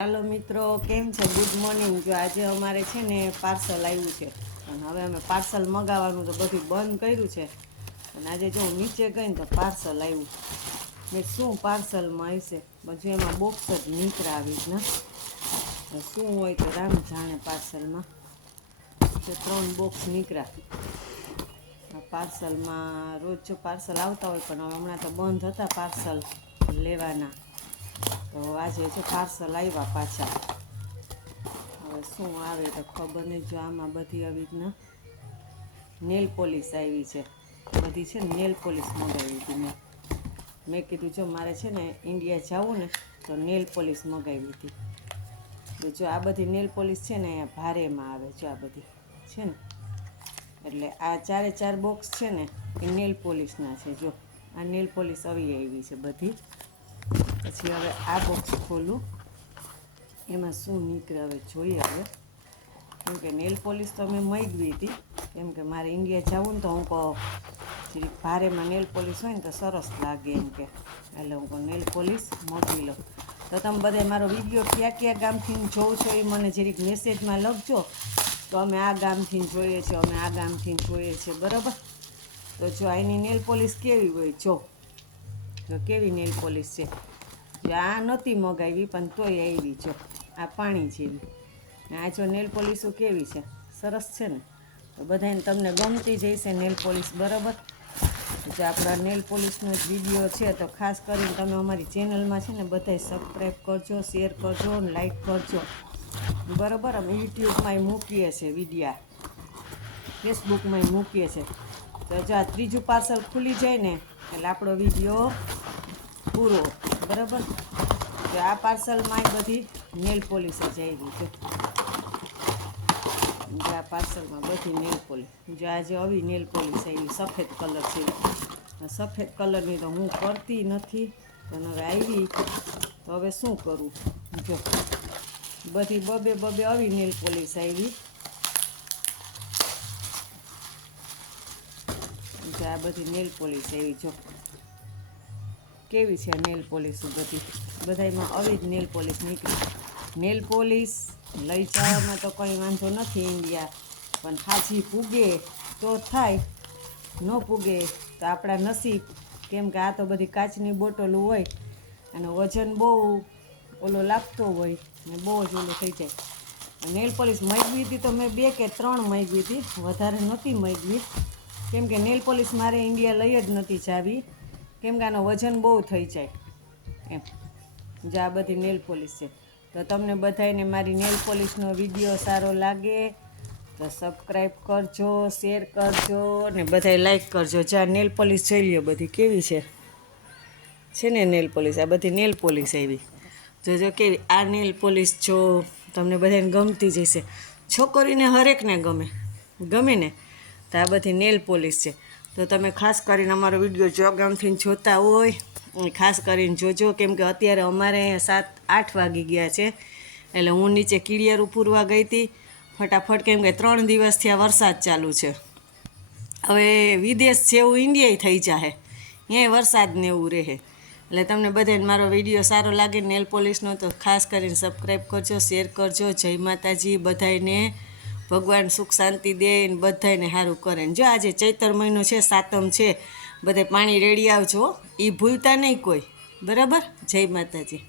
Hello मित्रों, केम छे? Good morning. जो आज अमारे छे ने पार्सल आव्युं छे अने हवे अमे पार्सल मंगाववानुं तो बधुं बंध कर्युं छे अने आज जो नीचे गई तो पार्सल आव्युं। मैं शुं पार्सलमां हशे? बधुं एमां बॉक्स ज नीकळ्या आवी રીતના। शुं होय तो राम जाणे। पार्सलमां तो 3 बॉक्स नीकळ्या। पार्सलमां रोज जो पार्सल आवता होय पण हमणां तो बंध हता पार्सल लेवाना, तो आज जो पार्सल आव्या पाछा। हवे शुं आवे तो खबर नहीं। जो आमां बधी आवी રીતના नेल पॉलिश आवी छे, बधी छे ने नेल पॉलिश मंगावी हती। मैं कीधुं जो मारे छे ने इंडिया जावुं ने तो नेल पॉलिश मंगावी हती। तो जो आ बधी नेल पॉलिश छे ने भारेमां आवे। जो आ बधी छे ने એટલે આ 4 બોક્સ છે ને એ નેલ પોલિશના છે। જો આ નેલ પોલિશ આવી છે બધી। પછી હવે આ બોક્સ ખોલું, એમાં શું નીકળે હવે જોઈએ। હવે કેમ કે નેલ પોલિશ તો મેં મંગાવી હતી, કેમ કે મારે ઇન્ડિયા જવું ને તો હું કહું જરીક ભારેમાં નેલ પોલિશ હોય ને તો સરસ લાગે એમ કે, એટલે હું કહું નેલ પોલિશ મોકલી લો। તો તમે બધા મારો વિડીયો ક્યાં ગામથી જોવો છો એ મને જરીક મેસેજમાં લખજો, તો અમે આ ગામથી જોઈએ છીએ, અમે આ ગામથી જોઈએ છીએ, બરાબર। તો જો આની નેલ પોલિશ કેવી હોય, જો કેવી નેલ પોલિશ છે। જો આ નહોતી મગાવી પણ તોય આવી। જો આ પાણી જેવી, ને આ જો નેલ પોલિશો કેવી છે, સરસ છે ને। તો બધાને તમને ગમતી જ હશે નેલ પોલિશ, બરાબર। જો આપણા નેલ પોલિશનો જ વિડીયો છે તો ખાસ કરીને તમે અમારી ચેનલમાં છે ને બધાય સબસ્ક્રાઈબ કરજો, શેર કરજો અને લાઈક કરજો, બરાબર। અમે યુટ્યુબમાં મૂકીએ છીએ વિડીયા, ફેસબુકમાં મૂકીએ છીએ। તો જો આ ત્રીજું પાર્સલ ખુલી જાય ને એટલે આપણો વિડીયો પૂરો, બરાબર। તો આ પાર્સલમાં બધી નેલ પોલિશ જ આવી છે। જો આ પાર્સલમાં બધી નેલ પોલિશ, જો આજે આવી નેલ પોલિશ આવી, સફેદ કલર છે। સફેદ કલરની તો હું કરતી નથી પણ હવે આવી તો હવે શું કરું। જો બધી બબે આવી નેલ પોલિશ આવી। જો આ બધી નેલ પોલિશ આવી, જો કેવી છે નેલ પોલિશ બધી, બધામાં આવી જ નેલ પોલિશ નીકળી। નેલ પોલિશ લઈ જવામાં તો કંઈ વાંધો નથી ઇન્ડિયા, પણ પાછી પૂગે તો થાય, ન પૂગે તો આપણા નસીબ। કેમ કે આ તો બધી કાચની બોટલો હોય અને વજન બહુ ઓલો લાગતો હોય ને બહુ જ ઓલું થઈ જાય। નેલ પોલિશ મંગાવી હતી તો મેં 2 કે 3 મંગાવી હતી, વધારે નહોતી મંગાવી, કેમ કે નેલ પોલિશ મારે ઇન્ડિયા લઈ જ નથી જાવી, કેમ કે આનો વજન બહુ થઈ જાય એમ। જો આ બધી નેલ પોલિશ છે। તો તમને બધાને મારી નેલ પોલિશનો વિડીયો સારો લાગે તો સબસ્ક્રાઈબ કરજો, શેર કરજો અને બધાય લાઈક કરજો। જો આ નેલ પોલિશ જોઈ લ્યો બધી કેવી છે ને નેલ પોલિશ, આ બધી નેલ પોલિશ આવી। જો કેવી આ નેલ પોલિશ જો તમને બધાને ગમતી જ હશે, છોકરીને હરેકને ગમે ને। તો આ બધી નેલ પોલિશ છે। તો તમે ખાસ કરીને અમારો વિડીયો જો ગામથી જોતા હોય ખાસ કરીને જોજો, કેમ કે અત્યારે અમારે અહીંયા 7-8 વાગી ગયા છે, એટલે હું નીચે કીડિયારું પૂરવા ગઈ હતી ફટાફટ, કેમ કે 3 દિવસથી આ વરસાદ ચાલુ છે। હવે વિદેશ જેવું ઇન્ડિયાય થઈ જાય, ત્યાં વરસાદ ને એવું રહે। એટલે તમને બધાને મારો વિડીયો સારો લાગે નેલ પોલિશનો તો ખાસ કરીને સબસ્ક્રાઈબ કરજો, શેર કરજો। જય માતાજી બધાયને, ભગવાન સુખ શાંતિ દે ને બધાયને સારું કરે। જો આજે ચૈતર મહિનો છે, સાતમ છે, બધે પાણી રેડી આવજો, એ ભૂલતા નહીં કોઈ, બરાબર। જય માતાજી।